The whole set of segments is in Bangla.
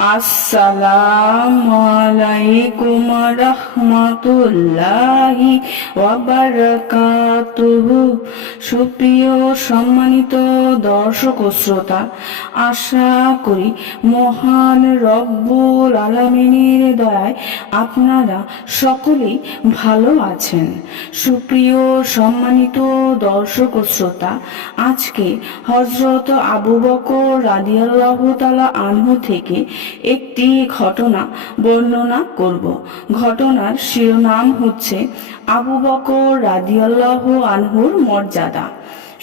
আসসালামু আলাইকুম রহমতুল্লাহি ওয়া বারাকাতুহু। সুপ্রিয় সম্মানিত দর্শক ও শ্রোতা, আশা করি মহান রব্বুল আলামিনের দয়ায় আপনারা সকলেই ভালো আছেন। সুপ্রিয় সম্মানিত দর্শক ও শ্রোতা, আজকে হযরত আবু বকর রাদিয়াল্লাহু তাআলা আনহু থেকে একটি ঘটনা বর্ণনা করব। ঘটনার শিরোনাম হচ্ছে আবু বকর রাদিয়াল্লাহু আনহুর মর্যাদা।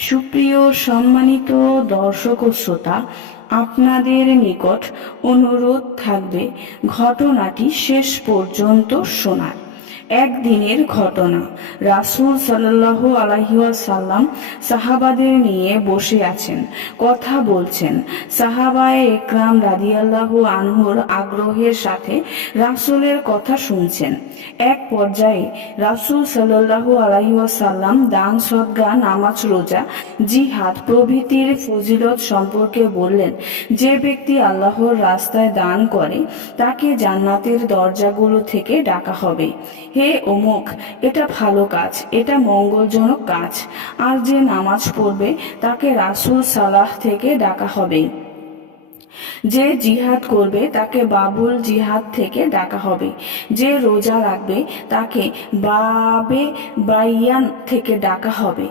সুপ্রিয় সম্মানিত দর্শক ও শ্রোতা, আপনাদের নিকট অনুরোধ থাকবে ঘটনাটি শেষ পর্যন্ত শোনার। একদিনের ঘটনা। রাসূল সাল্লাল্লাহু আলাইহি ওয়াসাল্লাম সাহাবাদের নিয়ে বসে আছেন, কথা বলছেন। সাহাবায়ে একরাম রাদিয়াল্লাহু আনহুর আগ্রহের সাথে রাসূলের কথা শুনছেন। এক পর্যায়ে রাসূল সাল্লাল্লাহু আলাইহি ওয়াসাল্লাম দান সদকা, নামাজ রোজা, জিহাদ প্রভৃতির ফজিলত সম্পর্কে বললেন। যে ব্যক্তি আল্লাহর রাস্তায় দান করে তাকে জান্নাতের দরজাগুলো থেকে ডাকা হবে, হে অমুক, এটা ভালো কাজ, এটা মঙ্গলজনক কাজ। আর যে নামাজ পড়বে তাকে রাসূল সালাহ থেকে ডাকা হবে। যে জিহাদ করবে তাকে বাবুল জিহাদ থেকে ডাকা হবে। যে রোজা রাখবে তাকে বাবে বাইয়ান থেকে ডাকা হবে।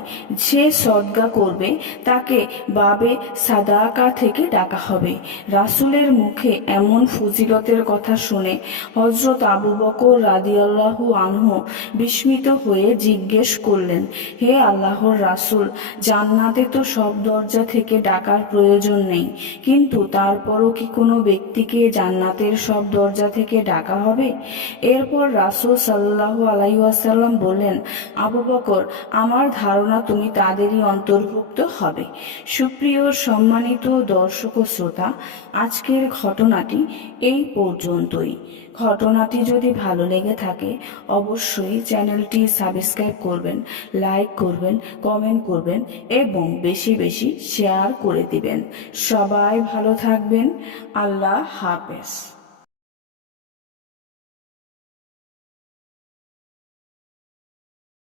যে সদকা করবে তাকে বাবে সাদাকা থেকে ডাকা হবে। রাসূলের মুখে এমন ফজিলতের কথা শুনে হযরত আবু বকর রাদিয়াল্লাহু আনহু বিস্মিত হয়ে জিজ্ঞেস করলেন, হে আল্লাহর রাসূল, জান্নাতে তো সব দরজা থেকে ডাকার প্রয়োজন নেই, কিন্তু তারপরও কি কোনো ব্যক্তিকে জান্নাতের সব দরজা থেকে ডাকা হবে? এরপর রাসূল সাল্লাল্লাহু আলাইহি ওয়াসাল্লাম বললেন, আবু বকর, আমার ধারণা তুমি তাদেরই অন্তর্ভুক্ত হবে। সুপ্রিয় সম্মানিত দর্শক ও শ্রোতা, আজকের ঘটনাটি এই পর্যন্তই। ঘটনাটি যদি ভালো লেগে থাকে অবশ্যই চ্যানেলটি সাবস্ক্রাইব করবেন, লাইক করবেন, কমেন্ট করবেন এবং বেশি বেশি শেয়ার করে দিবেন। সবাই ভালো থাকবেন। আল্লাহ হাফেজ।